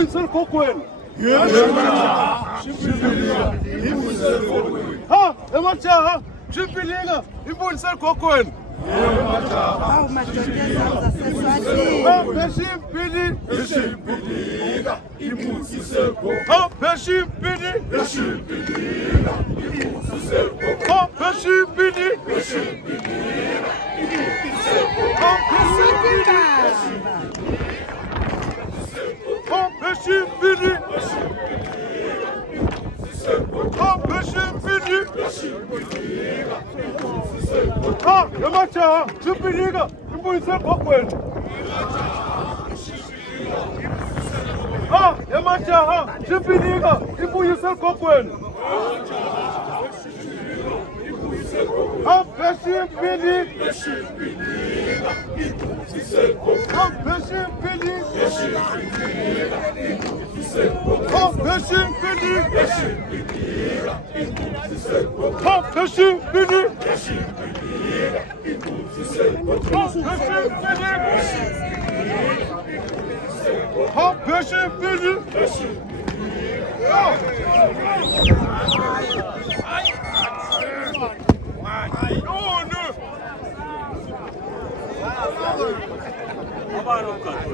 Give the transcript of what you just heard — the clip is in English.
imbuyisela egoqweni. Ha, emajaha, Shimpilinga, imbuyisela egoqweni. Hawu madodana zaseSwazini. Ha, Beshimpili, ha, Beshimpili, ha, Beshimpili, ha, Beshimpili, ha, Beshimpili, ha, emajaha, Shimpilinga, imbuyisela egoqweni. Ha, emajaha, Shimpilinga, imbuyisela egoqweni. Ha, Beshimpili, ha, Beshimpili, ha, Beshimpili, ha, Beshimpili, ha, Beshimpili, Aman o kadar.